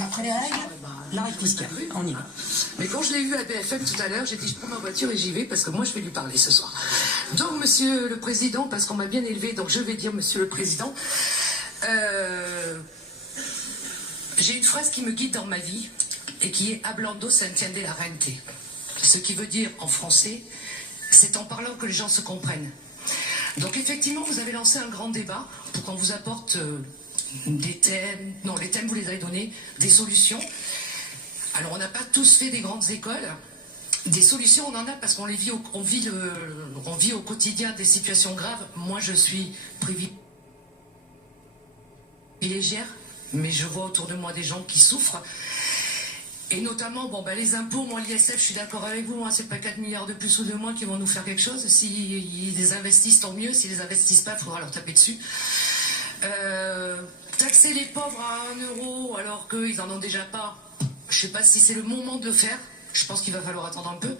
Après les règles, la rectification. On y va. Mais quand je l'ai vu à BFM tout à l'heure, j'ai dit je prends ma voiture et j'y vais parce que moi je vais lui parler ce soir. Donc Monsieur le Président, parce qu'on m'a bien élevé, donc je vais dire Monsieur le Président, j'ai une phrase qui me guide dans ma vie et qui est hablando se entiende la gente. Ce qui veut dire en français, c'est en parlant que les gens se comprennent. Donc effectivement, vous avez lancé un grand débat pour qu'on vous apporte des thèmes, non les thèmes vous les avez donnés, des solutions. Alors on n'a pas tous fait des grandes écoles, des solutions on en a parce qu'on les vit, on vit au quotidien des situations graves. Moi je suis privilégiée, mais je vois autour de moi des gens qui souffrent. Et notamment, les impôts, moi l'ISF, je suis d'accord avec vous, hein, c'est pas 4 milliards de plus ou de moins qui vont nous faire quelque chose. S'ils les investissent, tant mieux. S'ils les investissent pas, il faudra leur taper dessus. Taxer les pauvres à 1 euro alors qu'ils n'en ont déjà pas, je sais pas si c'est le moment de le faire. Je pense qu'il va falloir attendre un peu.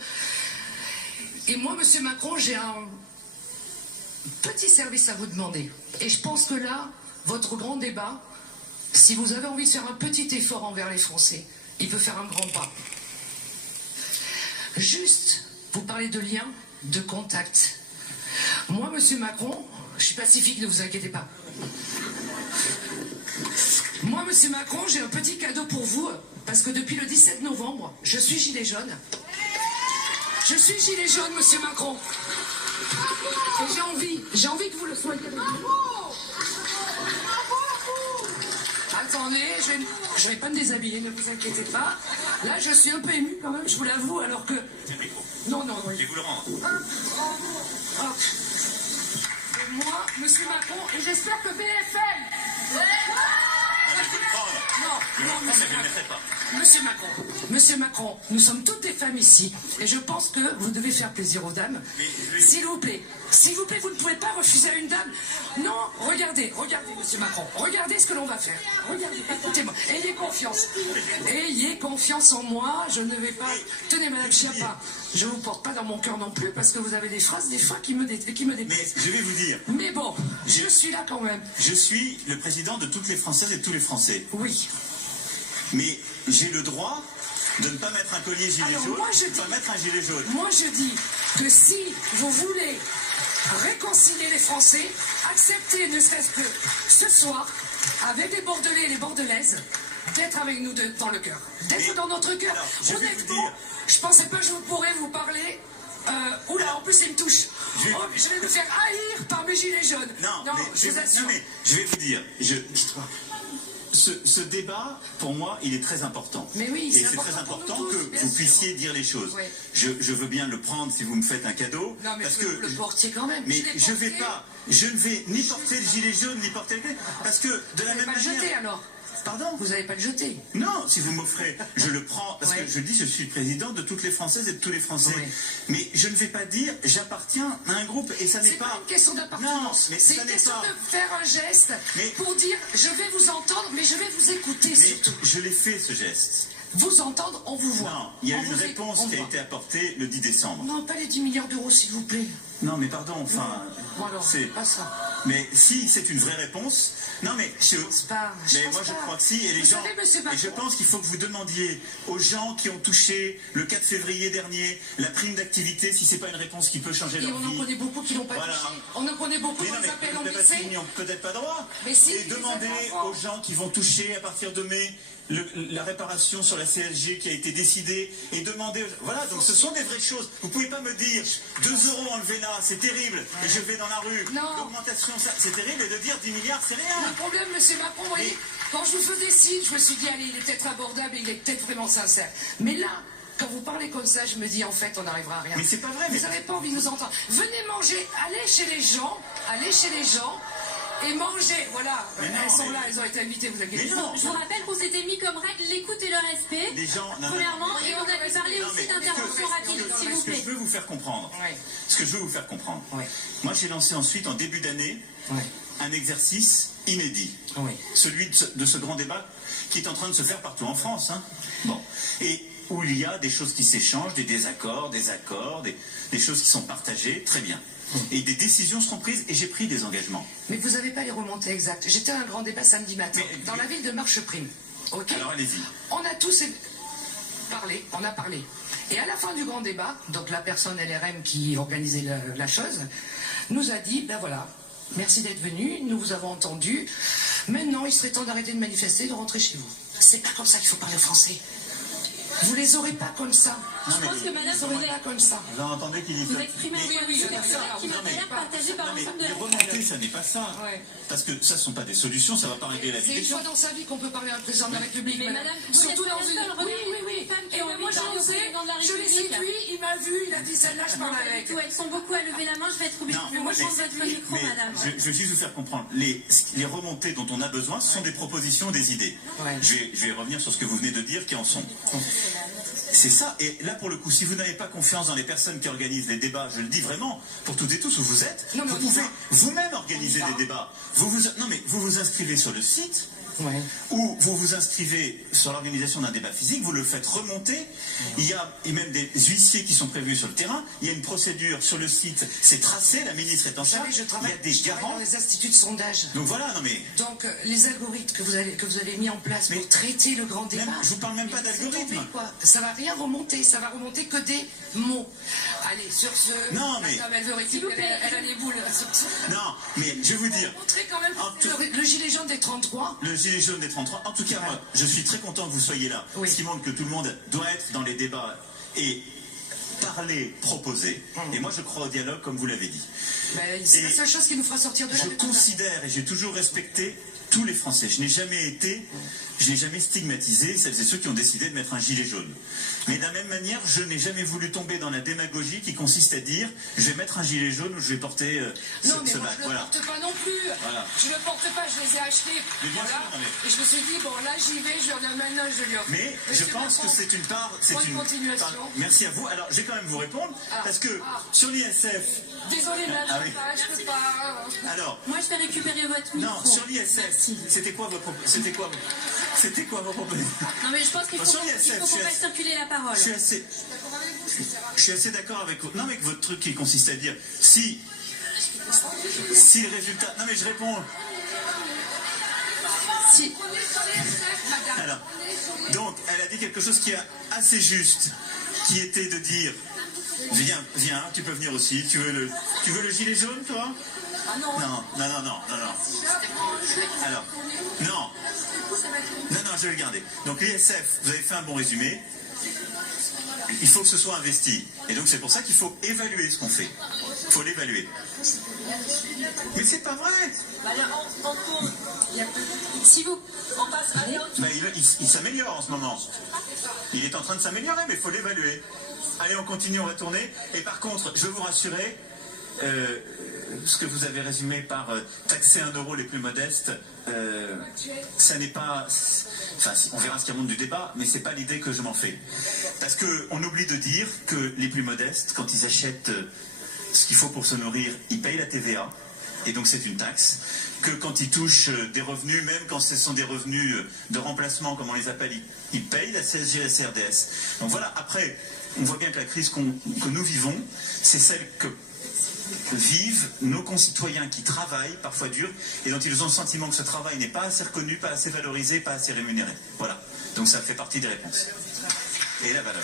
Et moi, Monsieur Macron, j'ai un petit service à vous demander. Et je pense que là, votre grand débat, si vous avez envie de faire un petit effort envers les Français, il peut faire un grand pas. Juste, vous parlez de lien, de contact. Moi, Monsieur Macron, je suis pacifique, ne vous inquiétez pas. Moi, Monsieur Macron, j'ai un petit cadeau pour vous, parce que depuis le 17 novembre, je suis gilet jaune. Je suis gilet jaune, Monsieur Macron. Et j'ai envie que vous le soyez avec moi. Attendez, je vais pas me déshabiller, ne vous inquiétez pas. Là, je suis un peu émue quand même, je vous l'avoue, alors que... Non. Je vais vous le rendre. Hop. Et moi, Monsieur Macron, et j'espère que BFM... Monsieur Macron, nous sommes toutes des femmes ici, et je pense que vous devez faire plaisir aux dames. S'il vous plaît, vous ne pouvez pas refuser à une dame. Non, regardez, Monsieur Macron, regardez ce que l'on va faire. Regardez, écoutez-moi, ayez confiance en moi, je ne vais pas... Tenez, Madame Schiappa, je ne vous porte pas dans mon cœur non plus, parce que vous avez des phrases, des fois, qui me déplaisent. Mais je vais vous dire... Mais bon, je suis là quand même. Je suis le président de toutes les Françaises et de tous les Français. Oui. Mais j'ai le droit de ne pas mettre un collier gilet jaune, pas mettre un gilet jaune. Moi je dis que si vous voulez réconcilier les Français, acceptez ne serait-ce que ce soir, avec les Bordelais et les Bordelaises, d'être avec nous dans le cœur. D'être dans notre cœur. Honnêtement, je pensais pas que je pourrais vous parler. Oula, en plus il me touche. Je vais me faire haïr par mes gilets jaunes. Non, mais je vais vous dire, ce débat, pour moi, il est très important. Mais oui, et c'est très important que vous puissiez dire les choses. Oui. Je veux bien le prendre si vous me faites un cadeau. Non, mais parce que le portiez quand même. Mais je ne vais ni porter le gilet jaune, ni porter le... Parce que de la même manière... Vous n'allez pas le jeter alors. Pardon ? Vous n'allez pas le jeter. Non, si vous m'offrez, je le prends, parce que je dis, je suis le président de toutes les Françaises et de tous les Français. Oui. Mais je ne vais pas dire, j'appartiens à un groupe, et ça n'est pas... C'est pas une question d'appartenance. C'est une question de faire un geste pour dire, je vais vous entendre, mais je vais vous écouter surtout. Je l'ai fait, ce geste. Vous entendre, on vous voit. Non, il y a une réponse qui a été apportée le 10 décembre. Non, pas les 10 milliards d'euros, s'il vous plaît. Non, mais pardon, enfin... Bon alors, c'est pas ça. Mais si c'est une vraie réponse... Non, mais moi je crois que si, et les gens... Et je pense qu'il faut que vous demandiez aux gens qui ont touché le 4 février dernier la prime d'activité, si c'est pas une réponse qui peut changer leur vie. Et on en connaît beaucoup qui l'ont pas touché. On en connaît beaucoup qui l'ont baissé. Ils n'y ont peut-être pas droit. Mais si, et demandez aux gens qui vont toucher à partir de mai la réparation sur la CSG qui a été décidée, et demander... Voilà, donc ce sont des vraies choses. Vous pouvez pas me dire 2 euros enlevés là, c'est terrible, et je vais dans la rue. L'augmentation, c'est terrible, et de dire 10 milliards, c'est rien. Le problème, Monsieur Macron, vous voyez, quand je vous faisais signe, je me suis dit, allez, il est peut-être abordable, il est peut-être vraiment sincère. Mais là, quand vous parlez comme ça, je me dis, en fait, on n'arrivera à rien. Mais c'est pas vrai. Vous n'avez pas envie de nous entendre. Venez manger, allez chez les gens, et manger, voilà. Elles sont là, elles ont été invitées, vous inquiétez pas. Je vous rappelle qu'on s'était mis comme règle l'écoute et le respect, premièrement, et on avait parlé aussi d'intervention rapide, s'il vous plaît. Ce que je veux vous faire comprendre, moi j'ai lancé ensuite, en début d'année, un exercice inédit, celui de ce grand débat qui est en train de se faire partout en France. Hein. Bon. Et où il y a des choses qui s'échangent, des désaccords, des accords, des choses qui sont partagées, très bien. Et des décisions seront prises, et j'ai pris des engagements. Mais vous n'avez pas les remontées exactes. J'étais à un grand débat samedi matin, dans la ville de Marcheprime. Ok. Alors allez-y. On a tous parlé, on a parlé. Et à la fin du grand débat, donc la personne LRM qui organisait la chose, nous a dit, ben voilà, merci d'être venu, nous vous avons entendu, maintenant il serait temps d'arrêter de manifester et de rentrer chez vous. C'est pas comme ça qu'il faut parler aux Français. Vous les aurez pas comme ça. Je pense que madame, vous les pas comme ça. Vous entendez qu'il vous exprimez un point de vue personnel qui m'a l'air partagé par l'ensemble de la les remontées, ça n'est pas ça. Ouais. Parce que ça ne sont pas des solutions, ça ne va pas régler la vie C'est des une gens. fois dans sa vie qu'on peut parler à un président de la République. Mais madame, vous surtout êtes dans la une... seule, regardez les femmes qui ont moi envie je de le dans la sais, je l'ai République. séduit, il m'a vu, il a dit celle-là, je parle avec. Elles sont beaucoup à lever la main, je vais être obligée de reprendre votre micro, madame. Je vais juste vous faire comprendre. Les remontées dont on a besoin, ce sont des propositions, des idées. Ouais. Je vais revenir sur ce que vous venez de dire, qui en sont. C'est ça. Et là, pour le coup, si vous n'avez pas confiance dans les personnes qui organisent les débats, je le dis vraiment, pour toutes et tous où vous êtes, non, vous pouvez vous-même organiser des débats. Non, mais vous vous inscrivez sur le site, ou vous vous inscrivez sur l'organisation d'un débat physique, vous le faites remonter. Il y a même des huissiers qui sont prévus sur le terrain. Il y a une procédure sur le site, c'est tracé, la ministre est en charge. Je travaille il y a des garants dans les instituts de sondage. Donc voilà, non mais... Donc les algorithmes que vous avez mis en place pour traiter le grand débat... je vous parle même pas d'algorithme. Ça va rien remonter, ça va remonter que des mots. Allez, sur ce... Non mais... Elle veut récupérer, elle a les boules. Non, mais je vais vous dire... Montrer quand même le gilet jaune des 33. Le gilet jaune des 33. En tout cas, moi, je suis très content que vous soyez là. Oui. Ce qui montre que tout le monde doit être dans les débats et parler, proposer. Et moi, je crois au dialogue, comme vous l'avez dit. C'est la seule chose qui nous fera sortir de la... Je considère et j'ai toujours respecté tous les Français. Je n'ai jamais stigmatisé celles et ceux qui ont décidé de mettre un gilet jaune. Mais de la même manière, je n'ai jamais voulu tomber dans la démagogie qui consiste à dire je vais mettre un gilet jaune ou je vais porter non, mais ce moi, bac. je ne le porte pas non plus. Voilà. Je ne le porte pas, je les ai achetés. Mais bien voilà. sûr, mais... Et je me suis dit, bon, là, j'y vais, je vais revenir maintenant, je lui offre. Mais je pense que c'est une part... continuation. Merci à vous. Alors, je vais quand même vous répondre, parce que sur l'ISF... Désolée, madame, oui. je peux pas... Alors... Moi, je vais récupérer votre micro. Non, sur l'ISF, c'était quoi vos propositions? Non, mais je pense qu'il faut qu'on fasse circuler la parole. Je suis assez d'accord avec vous. Non, mais avec votre truc qui consiste à dire si le résultat... Non, mais je réponds... Si. Alors, donc, elle a dit quelque chose qui est assez juste, qui était de dire... Viens, tu peux venir aussi. Tu veux le gilet jaune, toi? Ah non. Non. Alors, non, je vais le garder. Donc l'ISF, vous avez fait un bon résumé. Il faut que ce soit investi. Et donc c'est pour ça qu'il faut évaluer ce qu'on fait. Il faut l'évaluer. Mais c'est pas vrai. Si vous... On passe à il s'améliore en ce moment. Il est en train de s'améliorer, mais il faut l'évaluer. Allez, on continue, on va tourner. Et par contre, je veux vous rassurer, ce que vous avez résumé par taxer 1 euro les plus modestes, ça n'est pas... Enfin, on verra ce qu'il y a au monde du débat, mais c'est pas l'idée que je m'en fais. Parce qu'on oublie de dire que les plus modestes, quand ils achètent ce qu'il faut pour se nourrir, ils payent la TVA, et donc c'est une taxe. Que quand ils touchent des revenus, même quand ce sont des revenus de remplacement, comme on les appelle, ils payent la CSG et la CRDS. Donc voilà, après, on voit bien que la crise que nous vivons, c'est celle que vivent nos concitoyens qui travaillent, parfois dur, et dont ils ont le sentiment que ce travail n'est pas assez reconnu, pas assez valorisé, pas assez rémunéré. Voilà. Donc ça fait partie des réponses. Et la valeur.